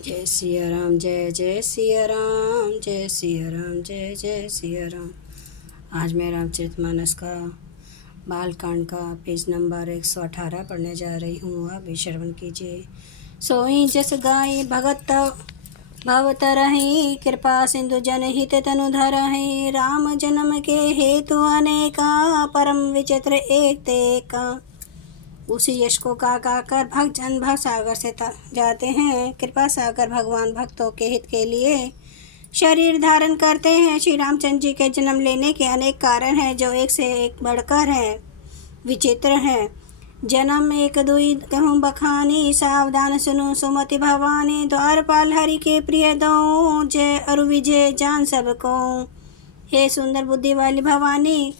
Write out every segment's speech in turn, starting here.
जय सिया राम, जय जय सिया राम, जय सिया राम, जय जय सिया राम। आज मैं रामचरितमानस का बालकांड का पेज नंबर 118 पढ़ने जा रही हूँ। आप भी श्रवण कीजिए। सोई जस गाय भगत भव तरहि, कृपा सिंधु जन हित तनु धरहि। राम जन्म के हेतु अनेका, परम विचित्र एक तेका। उसी यश को गा कर भक्त जन भव सागर से जाते हैं। कृपा सागर भगवान भक्तों के हित के लिए शरीर धारण करते हैं। श्री रामचंद्र जी के जन्म लेने के अनेक कारण हैं, जो एक से एक बढ़कर हैं, विचित्र हैं। जन्म एक दुई कहूँ बखानी, सावधान सुनो सुमति भवानी। द्वारपाल हरि के प्रिय दो, जय अरु विजय जान सबको। हे सुंदर बुद्धि वाली भवानी,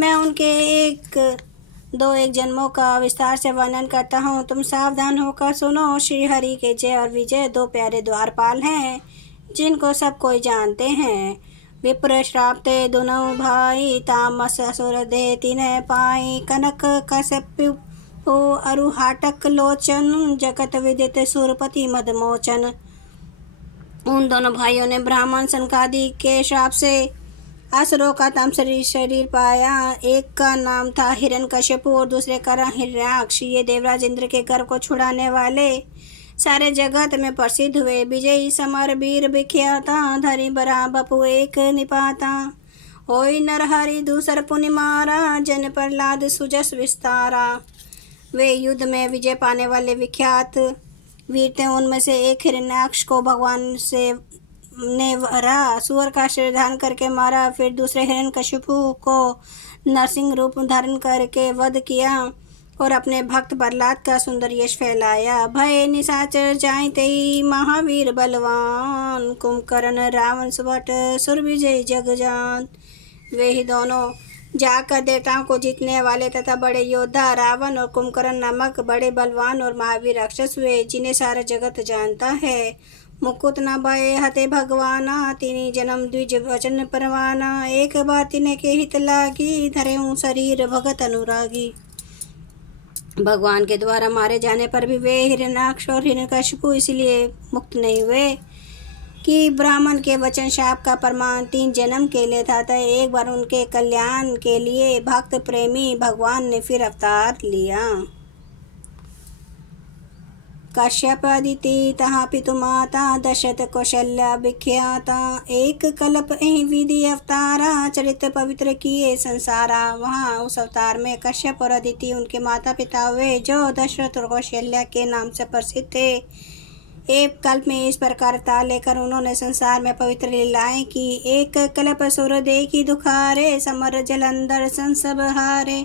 मैं उनके एक जन्मों का विस्तार से वर्णन करता हूँ। तुम सावधान होकर सुनो। श्री हरि के जय और विजय दो प्यारे द्वारपाल हैं, जिनको सब कोई जानते हैं। विप्र श्राप्ते दोनों भाई, तामस असुर दे तिन्ह पाई। कनक कश्यप अरु हाटक लोचन, जगत विदित सुरपति मदमोचन। उन दोनों भाइयों ने ब्राह्मण सनकादि के श्राप से असुरों का शरीर पाया। एक का नाम था हिरण्यकश्यपु और दूसरे का हिरण्याक्ष। ये देवराज इंद्र के गर्भ को छुड़ाने वाले सारे जगत में प्रसिद्ध हुए। विजयी समर वीर विख्याता, धरि बरा बपु एक निपाता। होई नरहरि दूसर पुनि मारा, जन प्रहलाद सुजस विस्तारा। वे युद्ध में विजय पाने वाले विख्यात वीर थे। उनमें से एक हिरण्याक्ष को भगवान से ने वरा सुअर का शरीर धारण करके मारा। फिर दूसरे हिरण्यकशिपु को नरसिंह रूप धारण करके वध किया और अपने भक्त प्रहलाद का सुंदर यश फैलाया। भय निशाचर जायते महावीर बलवान, कुंभकर्ण रावण सुभट सुर विजय जगजान। वे ही दोनों जाकर देवताओं को जीतने वाले तथा बड़े योद्धा रावण और कुंभकर्ण नामक बड़े बलवान और महावीर राक्षस हुए, जिन्हें सारा जगत जानता है। मुकुट न भय हते भगवाना, तिनि जन्म द्विज वचन परवाना। एक बार तिने के हित लागी, धरे हूँ शरीर भगत अनुरागी। भगवान के द्वारा मारे जाने पर भी वे हिरण्याक्ष और हिरण्यकशिपु इसलिए मुक्त नहीं हुए कि ब्राह्मण के वचन शाप का प्रमाण 3 जन्म के लिए था। तय एक बार उनके कल्याण के लिए भक्त प्रेमी भगवान ने फिर अवतार लिया। कश्यप अदिति तहा पितु माता, दशरथ कौशल्या विख्याता। एक कल्प एहि विधि अवतारा, चरित्र पवित्र किए संसारा। वहाँ उस अवतार में कश्यप और अदिति उनके माता पिता हुए, जो दशरथ और कौशल्या के नाम से प्रसिद्ध थे। एक कल्प में इस प्रकार अवतार लेकर उन्होंने संसार में पवित्र लीलाएं की। एक कल्प सुर देखी दुखारे, समर जलंधर संसब हारे।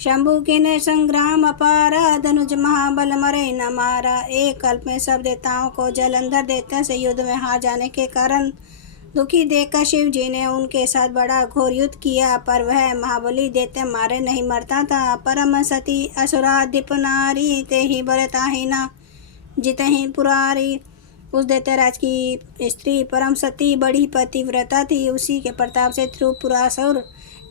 शंभु के ने संग्राम अपारा, धनुज महाबल मरे न मारा। एक कल्प में सब देवताओं को जलंधर देवता से युद्ध में हार जाने के कारण दुखी देखकर शिव जी ने उनके साथ बड़ा घोर युद्ध किया, पर वह महाबली देवता मारे नहीं मरता था। परम सती असुराधिप नारी, ते ही बरताही न जितहि पुरारी। उस दैत्यराज की स्त्री परम सती बड़ी पतिव्रता थी। उसी के प्रताप से त्रिपुरासुर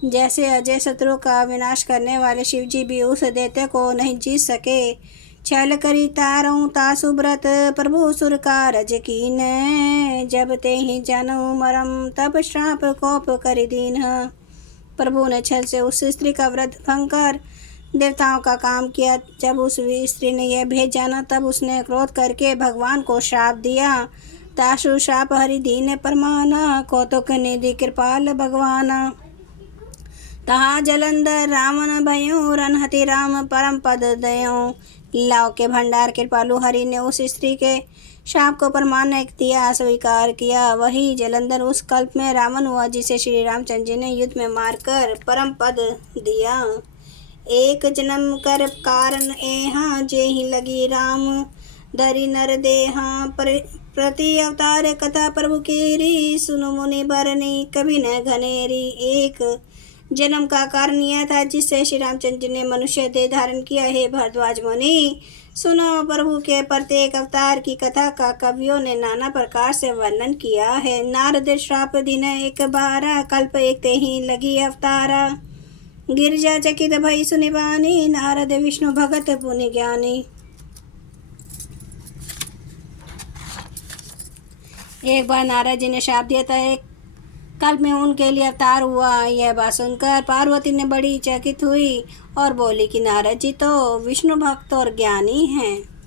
जैसे अजय शत्रु का विनाश करने वाले शिवजी भी उस दैत्य को नहीं जीत सके। छल करी तारऊ तासु व्रत, प्रभु सुर कारज कीन। जब ते ही जानू मरम, तब श्राप कोप करि दीन। प्रभु ने छल से उस स्त्री का व्रत भंग कर देवताओं का काम किया। जब उस स्त्री ने यह भेद जाना, तब उसने क्रोध करके भगवान को श्राप दिया। तासु श्राप हरि दीन परमाना, कौतुक निधि कृपाल भगवाना। तहा जलंधर रावण भयो, रनहति राम परम पद दयो। लीलाओं के भंडार कृपालु हरि ने उस स्त्री के शाप को प्रमाण दिया, स्वीकार किया। वही जलंधर उस कल्प में रावण हुआ, जिसे श्री रामचंद्र जी ने युद्ध में मारकर परम पद दिया। एक जन्म कर कारण एहा, जेहि लगी राम धरि नर देहा। प्रति अवतार कथा प्रभु केरी, सुनो मुनि बरनी कभी न घनेरी। एक जन्म का कारण यह था जिससे श्री रामचंद्र जी ने मनुष्य देह धारण किया। है भरद्वाज मुनि, सुनो प्रभु के प्रत्येक अवतार की कथा का कवियों ने नाना प्रकार से वर्णन किया है। नारद श्राप दिन एक बारा, कल्प एक ते ही लगी अवतारा। गिरिजा चकित भई सुनि बानी, नारद विष्णु भगत पुनि ज्ञानी। एक बार नारद जी ने शाप दिया था, एक कल्प में उनके लिए अवतार हुआ। यह बात सुनकर पार्वती ने बड़ी चकित हुई और बोली कि नारद जी तो विष्णु भक्त और ज्ञानी हैं।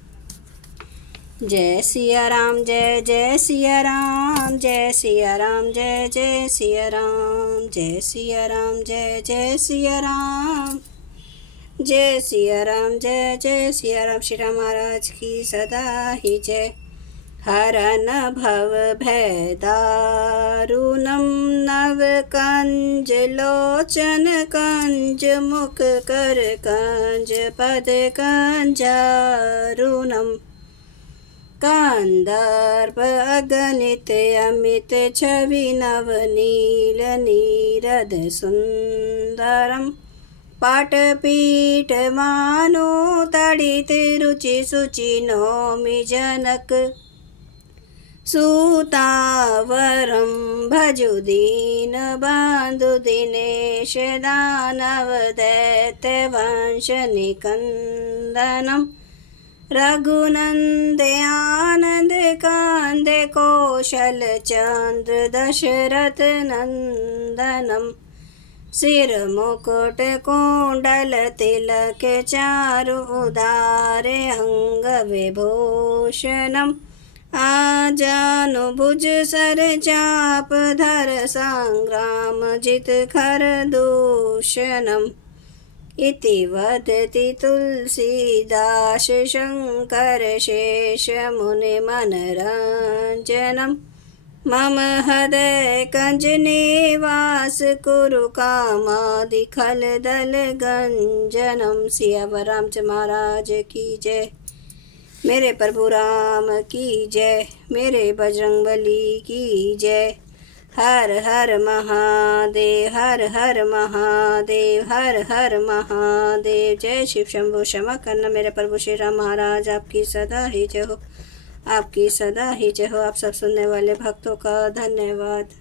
जय सिया राम, जय जय सिया राम, जय सिया राम, जय जय सिया राम, जय सिया राम, जय जय सिया राम, जय सिया राम, जय जय सिया राम। श्री राम महाराज की सदा ही जय। हरन भव भय दारुणं नव कंज लोचन कंज मुख कर कंज पद कंजारुणम् कंदर्प अगणित अमित छवि नवनील नीरद सुंदरम पाटपीठ मानो तड़ित रुचि सुचि नौमि जनक सुतावरम भजु दीन बंधु दिनेश दानव दैत्य वंश निकंदनम रघुनंदे आनंद कांद कौशल चंद्र दशरथ नंदनम सिर मुकुट कुंडल तिलक चारु उदारे अंग विभूषणम आजानुभुज सर चाप धर संग्राम जित खर दूषणम इति वदति तुलसीदास शंकर शेष मुनि मनरंजनम मम हृदय कंज निवास कुरु कामादि खल दल गंजनम। सियावर रामचंद्र महाराज की जय। मेरे प्रभु राम की जय। मेरे बजरंगबली की जय। हर हर महादेव, हर हर महादेव, हर हर महादेव। जय शिव शंभु। क्षमा करना मेरे प्रभु श्री राम महाराज, आपकी सदा ही जय हो, आपकी सदा ही जय हो। आप सब सुनने वाले भक्तों का धन्यवाद।